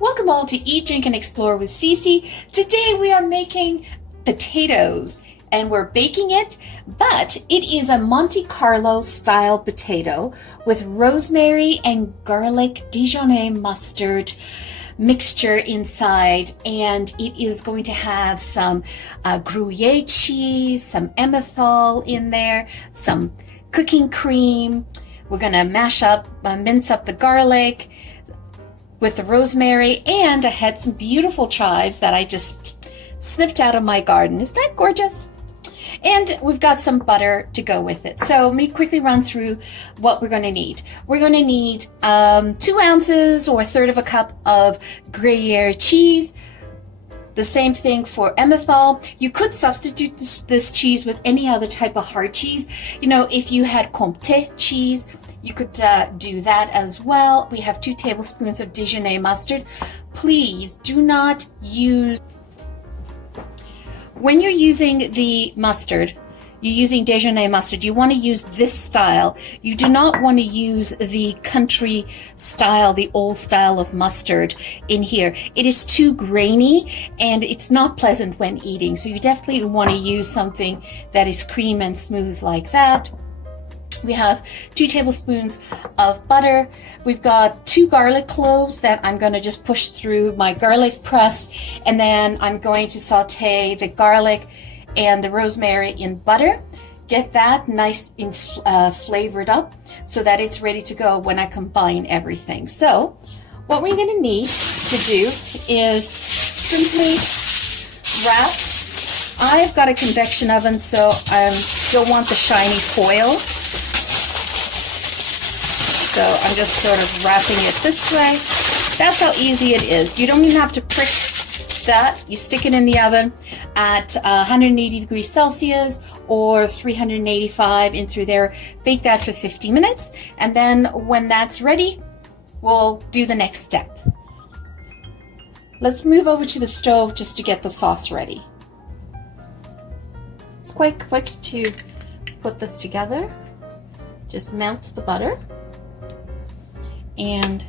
Welcome all to Eat, Drink, and Explore with Cece. Today we are making potatoes and we're baking it, but it is a Monte Carlo style potato with rosemary and garlic Dijonais mustard mixture inside, and it is going to have some Gruyere cheese, some emmental in there, some cooking cream. We're gonna mince up the garlic with the rosemary, and I had some beautiful chives that I just snipped out of my garden. Isn't that gorgeous? And we've got some butter to go with it. So let me quickly run through what we're going to need. We're going to need 2 ounces or a third of a cup of Gruyere cheese. The same thing for emmental. You could substitute this cheese with any other type of hard cheese. You know, if you had Comté cheese, you could do that as well. We have 2 tablespoons of Dijonais mustard. Please do not use, when you're using the mustard, you're using Dijonais mustard, you want to use this style. You do not want to use the country style, the old style of mustard in here. It is too grainy and it's not pleasant when eating. So you definitely want to use something that is cream and smooth like that. We have 2 tablespoons of butter. We've got 2 garlic cloves that I'm going to just push through my garlic press, and then I'm going to saute the garlic and the rosemary in butter. Get that nice and flavored up so that it's ready to go when I combine everything. So what we're going to need to do is simply wrap. I've got a convection oven, so I don't want the shiny foil. So I'm just sort of wrapping it this way. That's how easy it is. You don't even have to prick that. You stick it in the oven at 180 degrees Celsius or 385 in through there. Bake that for 50 minutes. And then when that's ready, we'll do the next step. Let's move over to the stove just to get the sauce ready. It's quite quick to put this together. Just melt the butter and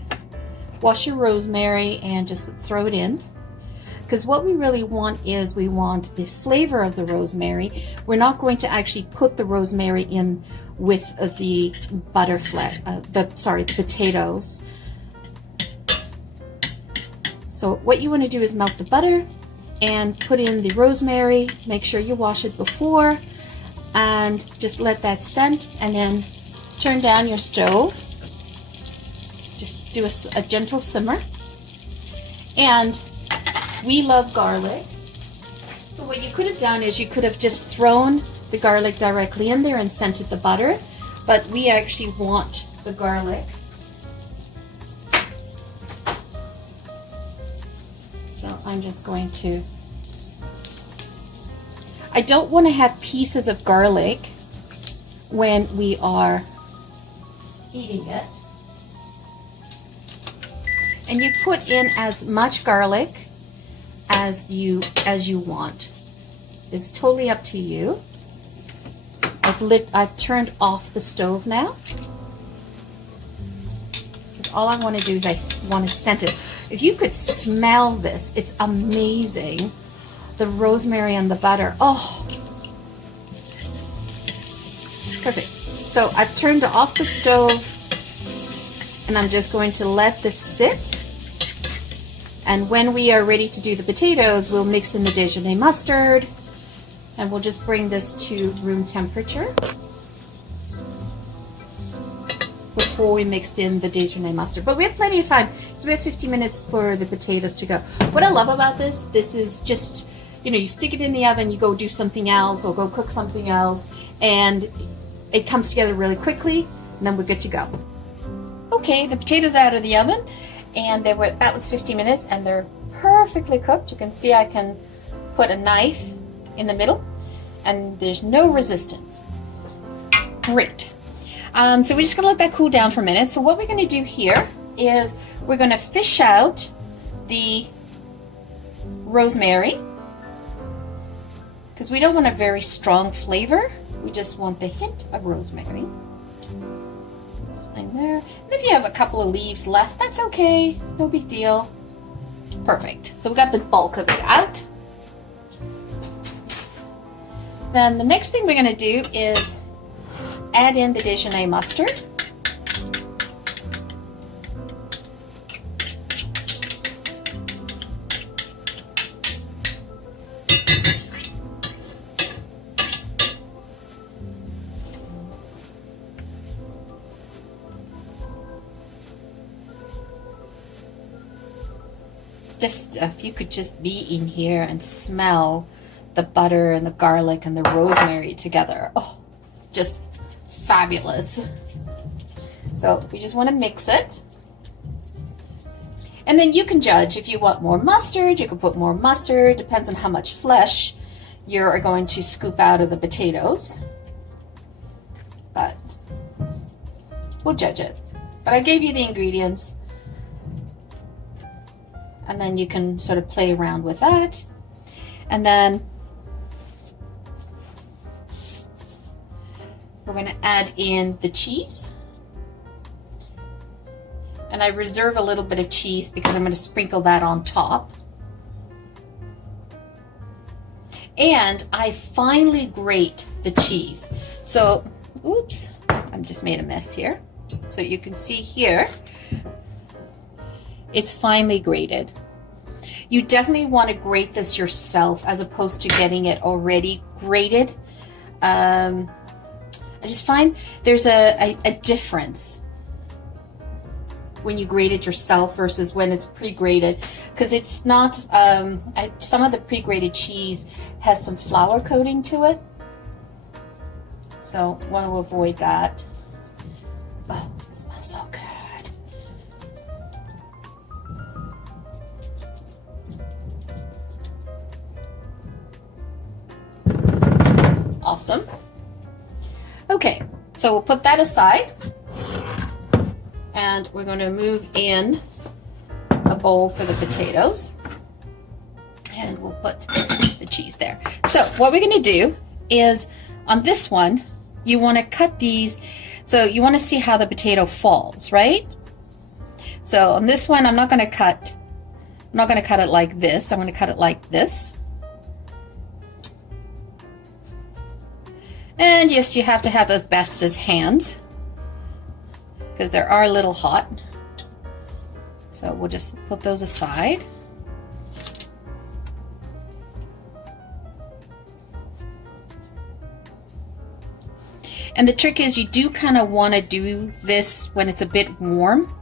wash your rosemary and just throw it in, because what we really want is we want the flavor of the rosemary. We're not going to actually put the rosemary in with the the potatoes. So what you want to do is melt the butter and put in the rosemary. Make sure you wash it before and just let that scent, and then turn down your stove. Just do a gentle simmer. And we love garlic. So what you could have done is you could have just thrown the garlic directly in there and scented the butter, but we actually want the garlic. So I'm just going to, I don't want to have pieces of garlic when we are eating it. And you put in as much garlic as you want. It's totally up to you. I've turned off the stove now, because all I want to do is I want to scent it. If you could smell this, it's amazing. The rosemary and the butter. Oh, perfect. So I've turned off the stove, and I'm just going to let this sit. And when we are ready to do the potatoes, we'll mix in the Dijonais mustard, and we'll just bring this to room temperature before we mixed in the Dijonais mustard. But we have plenty of time, so we have 50 minutes for the potatoes to go. What I love about this is just, you know, you stick it in the oven, you go do something else or go cook something else, and it comes together really quickly, and then we're good to go. Okay, the potatoes are out of the oven, and that was 50 minutes, and they're perfectly cooked. You can see I can put a knife in the middle, and there's no resistance. Great. So we're just gonna let that cool down for a minute. So what we're gonna do here is we're gonna fish out the rosemary, because we don't want a very strong flavor. We just want the hint of rosemary. This thing there. And if you have a couple of leaves left, that's okay. No big deal. Perfect. So we got the bulk of it out. Then the next thing we're going to do is add in the Dijonais mustard. Just if you could just be in here and smell the butter and the garlic and the rosemary together. Oh, just fabulous. So we just want to mix it. And then you can judge if you want more mustard, you can put more mustard, depends on how much flesh you're going to scoop out of the potatoes. But we'll judge it. But I gave you the ingredients. And then you can sort of play around with that. And then we're going to add in the cheese. And I reserve a little bit of cheese because I'm going to sprinkle that on top. And I finely grate the cheese. So, oops, I've just made a mess here. So you can see here, it's finely grated. You definitely want to grate this yourself as opposed to getting it already grated. I just find there's a difference when you grate it yourself versus when it's pre-grated, because it's not, some of the pre-grated cheese has some flour coating to it. So want to avoid that. Oh, it smells so good. Awesome. Okay, so we'll put that aside and we're going to move in a bowl for the potatoes and we'll put the cheese there. So what we're going to do is on this one, you want to cut these, so you want to see how the potato falls, right? So on this one, I'm not going to cut it like this. I'm going to cut it like this. And yes, you have to have asbestos hands because they are a little hot. So we'll just put those aside. And the trick is you do kind of want to do this when it's a bit warm.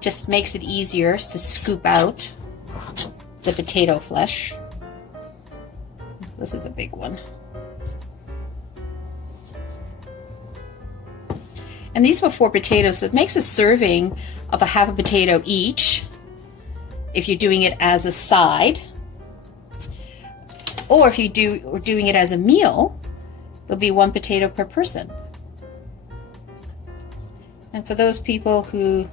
Just makes it easier to scoop out the potato flesh. This is a big one. And these were 4 potatoes, so it makes a serving of a half a potato each if you're doing it as a side. Or if you're doing it as a meal, it'll be 1 potato per person. And for those people who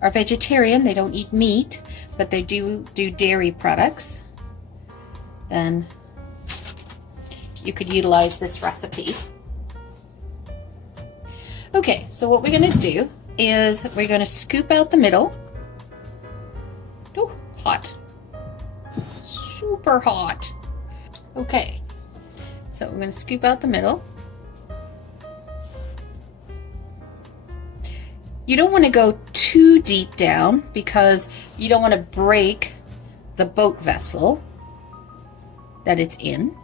are vegetarian, they don't eat meat, but they do dairy products, then you could utilize this recipe. Okay, so what we're going to do is we're going to scoop out the middle. Ooh, hot. Super hot. Okay, so we're going to scoop out the middle. You don't want to go too deep down because you don't want to break the boat vessel that it's in.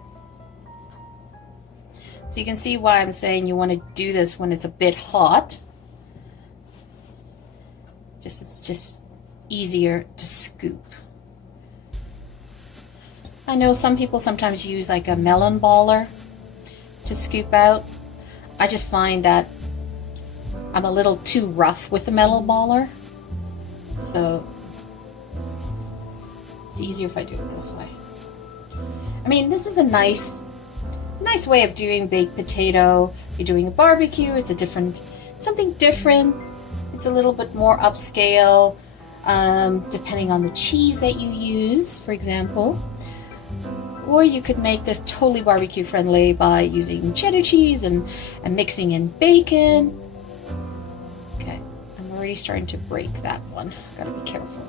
So you can see why I'm saying you want to do this when it's a bit hot. It's just easier to scoop. I know some people sometimes use like a melon baller to scoop out. I just find that I'm a little too rough with the melon baller. So it's easier if I do it this way. I mean, this is a nice way of doing baked potato. If you're doing a barbecue, it's something different. It's a little bit more upscale, depending on the cheese that you use, for example. Or you could make this totally barbecue friendly by using cheddar cheese and mixing in bacon. Okay, I'm already starting to break that one. Gotta be careful.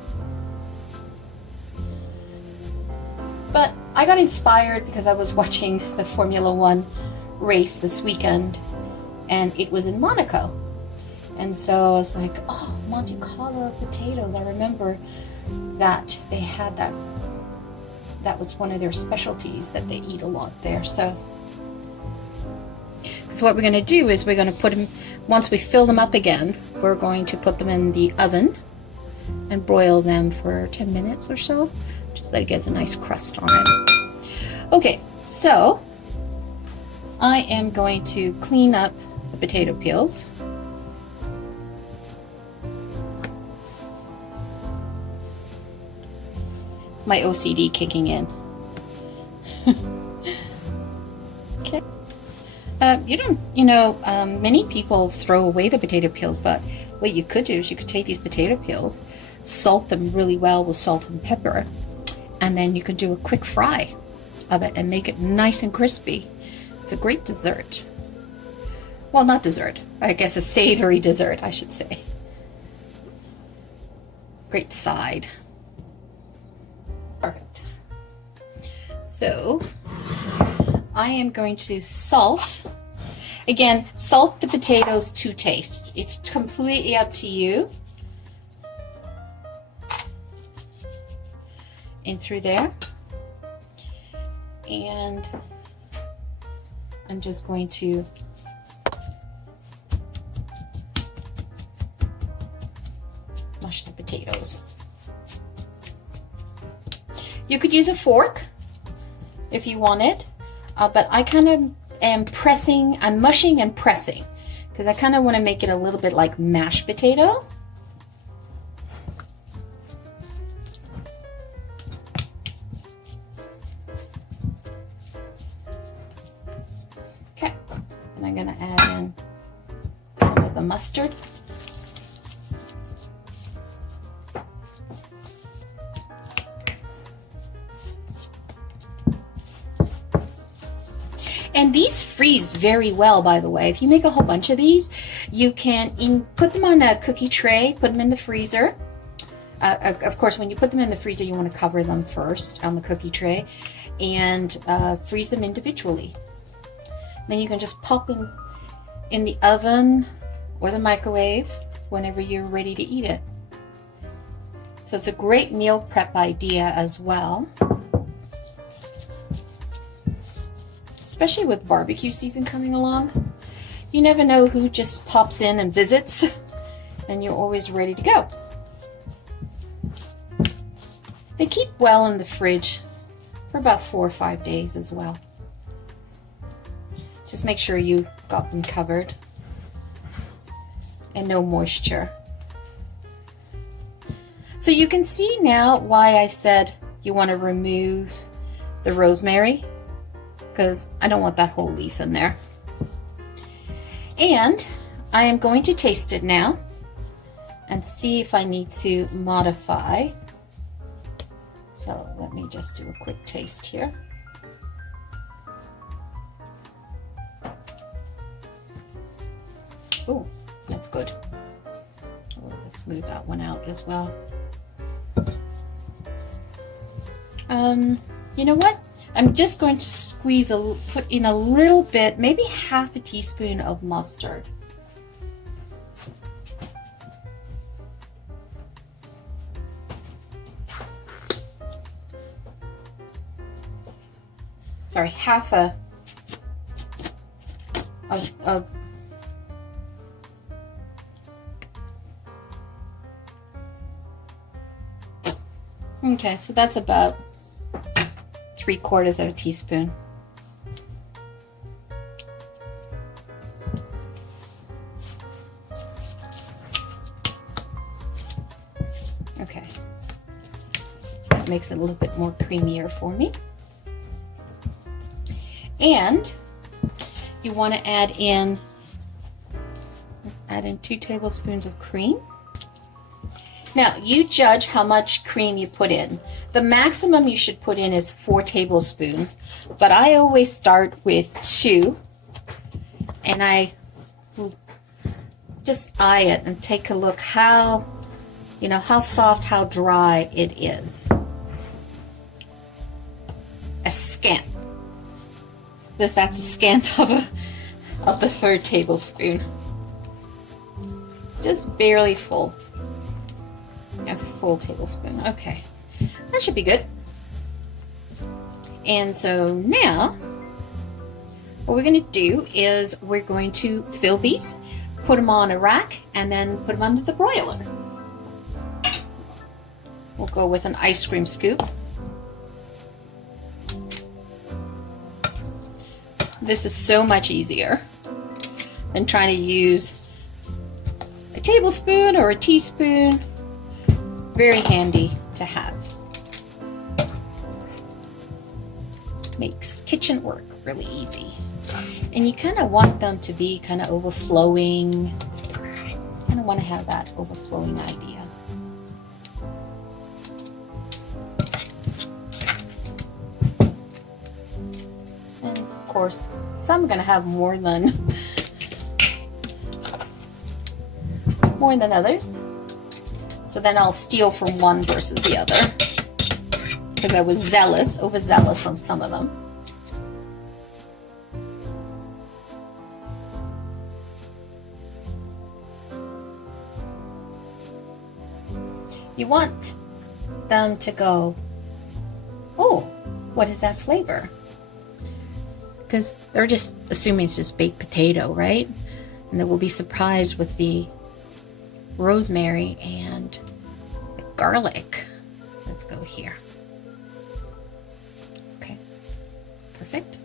But I got inspired because I was watching the Formula One race this weekend, and it was in Monaco. And so I was like, oh, Monte Carlo potatoes. I remember that they had that. That was one of their specialties that they eat a lot there. So what we're going to do is we're going to put them, once we fill them up again, we're going to put them in the oven and broil them for 10 minutes or so, just so that it gets a nice crust on it. Okay, so I am going to clean up the potato peels. It's my OCD kicking in. Okay. Many people throw away the potato peels, but what you could do is you could take these potato peels, salt them really well with salt and pepper, and then you can do a quick fry of it and make it nice and crispy. It's a great dessert. Well, not dessert. I guess a savory dessert, I should say. Great side. Perfect. So I am going to salt. Again, salt the potatoes to taste. It's completely up to you. In through there. And I'm just going to mush the potatoes. You could use a fork if you wanted, but I kind of am pressing, I'm mushing and pressing because I kind of want to make it a little bit like mashed potato. Okay, and I'm going to add in some of the mustard. And these freeze very well, by the way. If you make a whole bunch of these, you can put them on a cookie tray, put them in the freezer. Of course, when you put them in the freezer, you want to cover them first on the cookie tray and freeze them individually. Then you can just pop them in the oven or the microwave whenever you're ready to eat it. So it's a great meal prep idea as well. Especially with barbecue season coming along. You never know who just pops in and visits, and you're always ready to go. They keep well in the fridge for about 4 or 5 days as well. Just make sure you got them covered and no moisture. So you can see now why I said you want to remove the rosemary, because I don't want that whole leaf in there. And I am going to taste it now and see if I need to modify. So let me just do a quick taste here. Oh, that's good. Oh, let's smooth that one out as well. You know what? I'm just going to squeeze put in a little bit, maybe half a teaspoon of mustard. Sorry, half a of okay, so that's about 3/4 of a teaspoon. Okay, that makes it a little bit more creamier for me. And you want to add in, let's add in 2 tablespoons of cream. Now, you judge how much cream you put in. The maximum you should put in is 4 tablespoons, but I always start with 2, and I will just eye it and take a look how soft, how dry it is. scant. That's a scant of the 1/3 tablespoon. Just barely full. A full tablespoon. Okay, that should be good. And so now, what we're going to do is we're going to fill these, put them on a rack, and then put them under the broiler. We'll go with an ice cream scoop. This is so much easier than trying to use a tablespoon or a teaspoon. Very handy to have. Makes kitchen work really easy. And you kind of want them to be kind of overflowing. Kind of want to have that overflowing idea. And of course, some are going to have more than others. So then I'll steal from one versus the other, because I was overzealous on some of them. You want them to go, oh, what is that flavor? Because they're just assuming it's just baked potato, right? And they will be surprised with the rosemary and the garlic. Let's go here. Okay, perfect.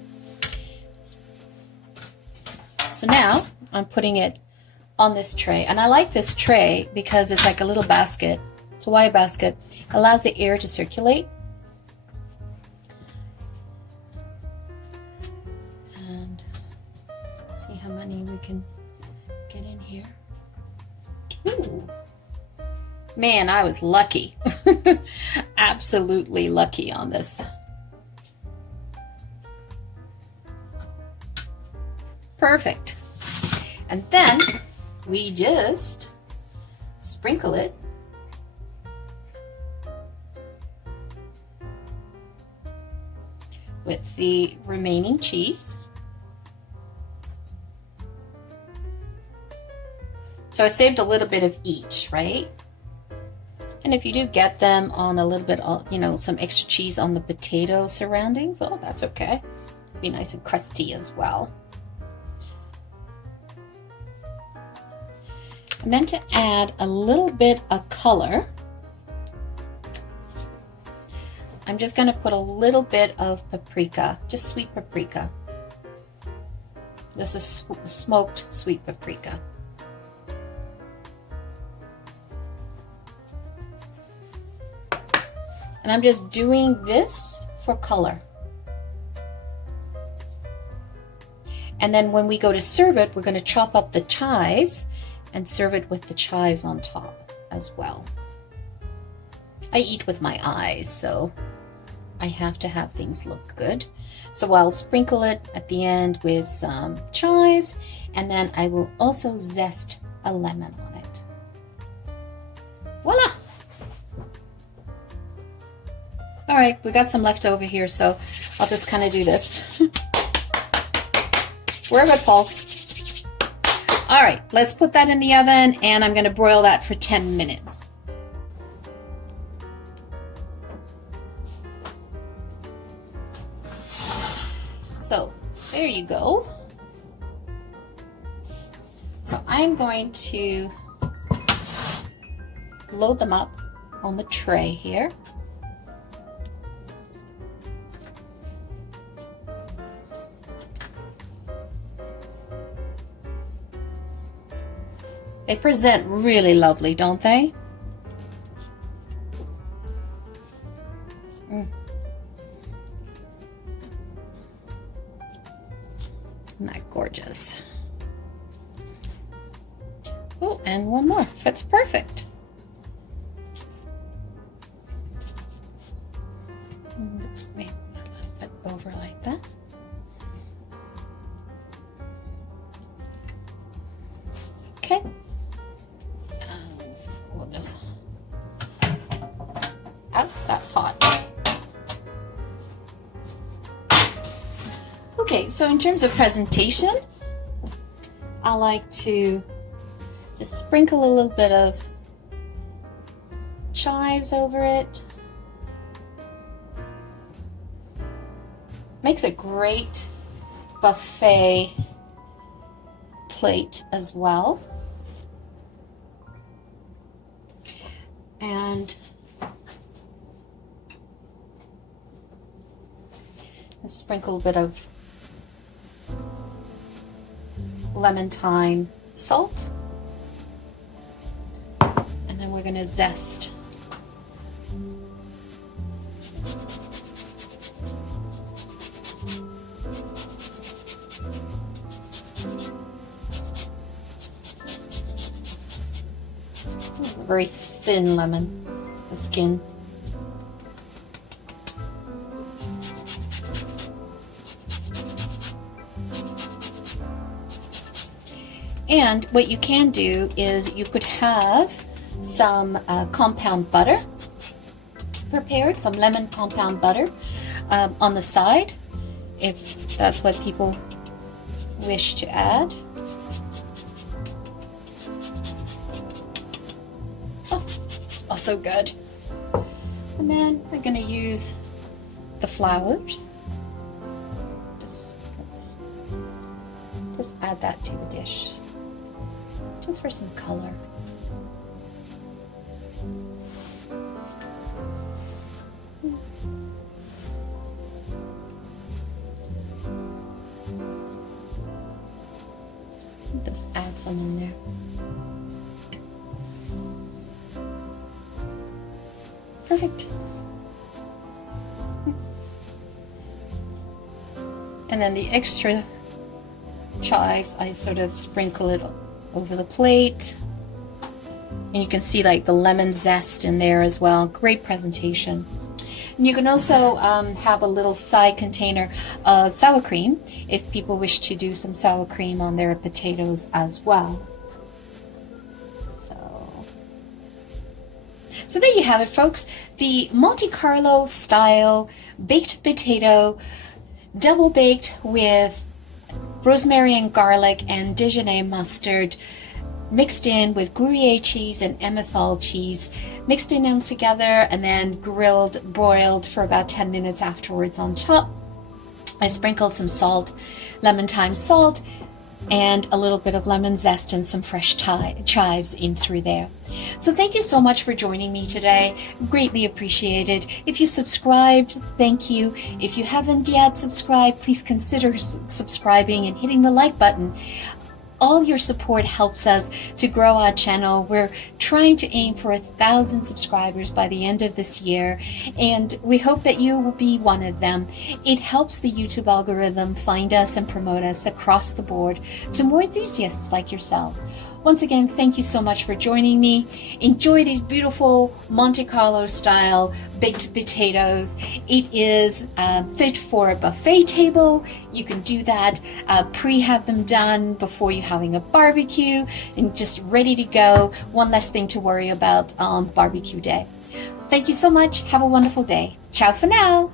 So now I'm putting it on this tray, and I like this tray because it's like a little basket. It's a wide basket. It allows the air to circulate. And see how many we can get in here. Ooh. Man, I was lucky. Absolutely lucky on this. Perfect. And then we just sprinkle it with the remaining cheese. So I saved a little bit of each, right? And if you do get them on a little bit, you know, some extra cheese on the potato surroundings, oh, that's okay. Be nice and crusty as well. And then to add a little bit of color, I'm just going to put a little bit of paprika, just sweet paprika. This is smoked sweet paprika. And I'm just doing this for color. And then when we go to serve it, we're going to chop up the chives and serve it with the chives on top as well. I eat with my eyes, so I have to have things look good. So I'll sprinkle it at the end with some chives, and then I will also zest a lemon on it. Voila! All right, we got some left over here, so I'll just kind of do this. Wherever it falls. All right, let's put that in the oven, and I'm going to broil that for 10 minutes. So there you go. So I'm going to load them up on the tray here. They present really lovely, don't they? Isn't that gorgeous? Oh, and one more. Fits perfect. Let's make a little bit over like that. Okay. We'll just... Oh, that's hot. Okay, so in terms of presentation, I like to just sprinkle a little bit of chives over it. Makes a great buffet plate as well. And sprinkle a bit of lemon thyme salt, and then we're going to zest. It's a very thin lemon, the skin. And what you can do is you could have some compound butter prepared, some lemon compound butter on the side, if that's what people wish to add. Oh, smells so good. And then we're going to use the flowers. Just add that to the dish, just for some color. Just add some in there. Perfect. And then the extra chives, I sort of sprinkle it over the plate, and you can see like the lemon zest in there as well. Great presentation. And you can also have a little side container of sour cream if people wish to do some sour cream on their potatoes as well. So there you have it, folks. The Monte Carlo style baked potato, double baked with rosemary and garlic and Dijon mustard, mixed in with Gruyere cheese and Emmental cheese, mixed in them together and then grilled, broiled for about 10 minutes afterwards on top. I sprinkled some salt, lemon thyme salt, and a little bit of lemon zest and some fresh chives in through there. So thank you so much for joining me today. Greatly appreciated. If you subscribed, thank you. If you haven't yet subscribed, please consider subscribing and hitting the like button. All your support helps us to grow our channel. We're trying to aim for 1,000 subscribers by the end of this year, and we hope that you will be one of them. It helps the YouTube algorithm find us and promote us across the board to more enthusiasts like yourselves. Once again, thank you so much for joining me. Enjoy these beautiful Monte Carlo style baked potatoes. It is fit for a buffet table. You can do that, have them done before you're having a barbecue and just ready to go. One less thing to worry about on barbecue day. Thank you so much. Have a wonderful day. Ciao for now.